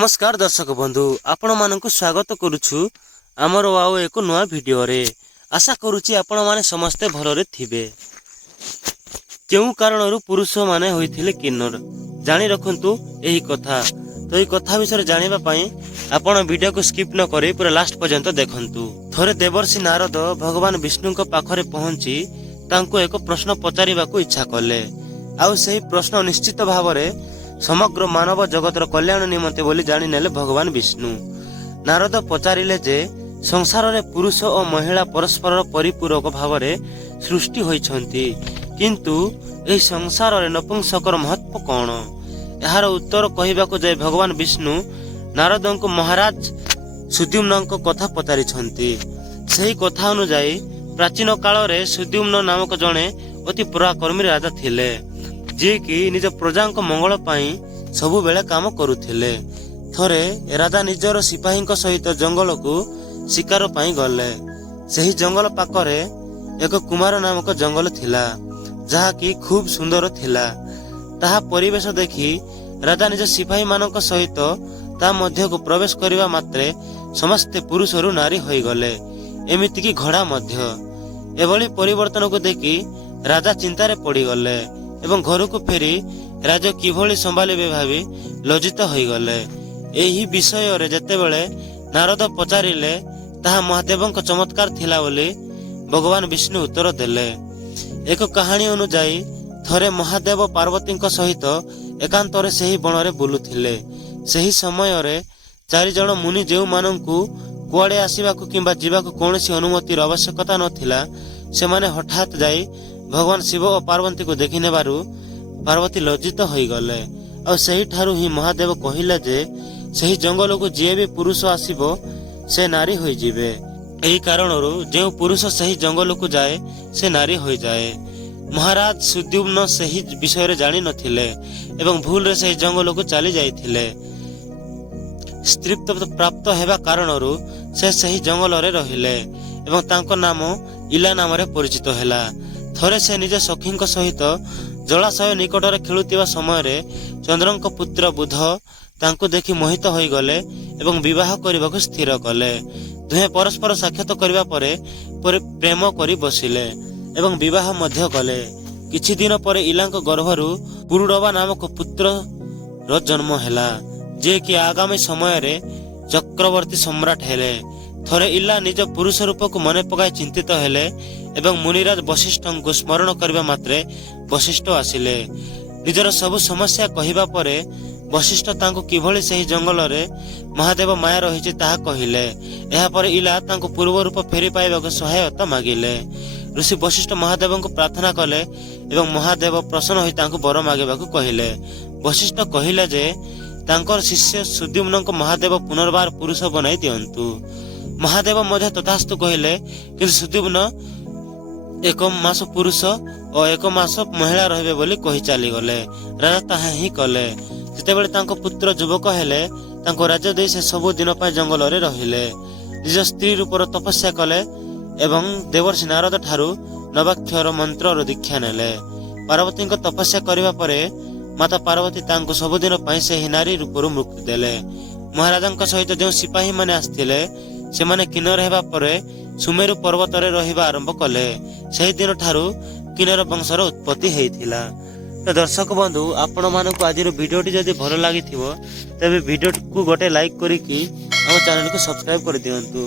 नमस्कार दर्शक बंधु आपण मानक स्वागत करुछु आमर आउ एक नुआ वीडियो रे। आशा करुछि आपण माने समस्ते भलरे थिबे। केउ कारणरु पुरुष माने होइथिले किन्नर जानि रखंतु एही कथा। तो एही कथा विषय जानिबा पई आपण वीडियो को स्किप न करी पूरा लास्ट पर्यंत देखंतु। थरे देवर्षि नारद भगवान विष्णु को पाखरे पहुंची तांको एक प्रश्न पचारिबा को इच्छा कले। आउ सेही प्रश्न निश्चित भावरे समग्र मानव जगतर कल्याण निमंते बोली जानी नेले भगवान विष्णु। नारद पचारिले जे संसार रे पुरुष और महिला परस्पर परिपूरक भावरे सृष्टि होइछंती, किंतु एही संसार रे नपुंसकर महत्व कौन? यार उत्तर कहिबाको जाय भगवान विष्णु नारदंको महाराज सुद्युम्नंको कथा पचारिछंती। सेही कथा अनुसार प्राचीन काल रे सुद्युम्न नामक जणे अति पराक्रमी राजा थिले, जे कि निज प्रजांक मंगल पाई सबु बेले काम करुथिले। थरे राजा निजर सिपाही सहित जंगल को शिकार पाई गले। सही जंगल पाखरे एक कुमार नामक जंगल थिला, जहा कि खूब सुंदर थिला। ताहा परिवेश देखि राजा निज सिपाही मानक सहित ता मध्य को प्रवेश करिवा मात्रे समस्ते पुरुषरु नारी होई गले, एमिति कि घोड़ा मध्य। एभली परिवर्तन को देखि राजा चिंतारे पड़ी गले एवं घर को फेरी राजा किभली संभालिबे भावी लज्जित होई गले। एही विषय रे जेतेबेले नारद पचारिले ताहा महादेवंक चमत्कार थिला बोली भगवान विष्णु उत्तर देले। एक कहानी अनुसार थरे महादेव पार्वतींक सहित एकांतरे सेही बणरे बुलुथिले। सेही समय रे चारि जण मुनि जेउ माननकु कुआडे आसीबाकु किंबा जीवाकु कोनोसी अनुमतिर आवश्यकता नथिला, सेमाने हठात जाई भगवान शिव और पार्वती को देखि नेबारु पार्वती लज्जित होई गले। और सही ठारू ही महादेव कहिला जे सही जंगल को जे भी पुरुष आसीबो से नारी होई जिवे। एही कारणरु जे पुरुष सही जंगल को जाए से नारी होई जाए। महाराज सुद्युम्न सही विषय रे जानि नथिले एवं भूल रे सही जंगल को चली जाइथिले। स्त्रीत्व प्राप्त हेबा कारणरु से सही जंगल रे रहिले एवं तांको नाम इला नाम रे परिचित हेला। थरे से निज सखी सहित जलाशय निकटरे खेलुतिबा समय रे चंद्रंक पुत्र बुध तांको देखि मोहित होई गले एवं विवाह करबाको स्थिर कले। दुहे परस्पर साक्षात करबा परे प्रेम करी बसिले एवं विवाह मध्य कले। किछि दिन परे इलांक गर्भरु पुरुडवा नामक पुत्र रो जन्म हेला, जे कि आगामी समय रे चक्रवर्ती सम्राट हेले। थरे इला निज पुरुष रूप को मने पकाई चिंतित हेले एवं मुनिराज वशिष्ठ को स्मरण करबा मात्रे वशिष्ठ आसिले। निजर सब समस्या कहिबा परे वशिष्ठ तांको किभली सही जंगल रे महादेव माया रहिछि ताहा कहिले। एहा परे इला तांको पूर्व रूप फेरी पाइबाको सहायता मागिले। ऋषि वशिष्ठ महादेव को प्रार्थना कले एवं महादेव प्रसन्न होई तांको वर मागेबाको कहिले। वशिष्ठ कहिले जे तांकर शिष्य सुद्युम्न को महादेव पुनर्बार पुरुष बनाई दियंतु। महादेव मध्य तथास्तु कहिले, किंतु सुद्युम्न एक मास पुरुष और एक मास महिला रहिबे बोली कहि चली गले। राजा ताहा ही कले। जेतेबेले तांको पुत्र युवक हेले तांको राज्य दे से सब दिन पाई जंगल रे रहिले। निज स्त्री रूपर तपस्या कले एवं देवर्षि नारद ठारू नवाक्षर मंत्र रो दीक्षा नेले। पार्वती को तपस्या करिबा परे माता पार्वती तांको सब दिन पाई से नारी रूपरु मुक्ति देले। महाराजांक सहित जो सिपाही माने आस्थिले से माने किन्नर हेबा परे सुमेरु पर्वत रे रहिबा आरंभ कले। सेही दिन ठारू किन्नर वंशर उत्पत्ति हेइथिला। तो दर्शक बंधु आपण मानकु आज वीडियोटी जदि भल लागिथिबो तबे वीडियो को गोटे लाइक करिकि हम चैनल को सब्सक्राइब कर दियंतु।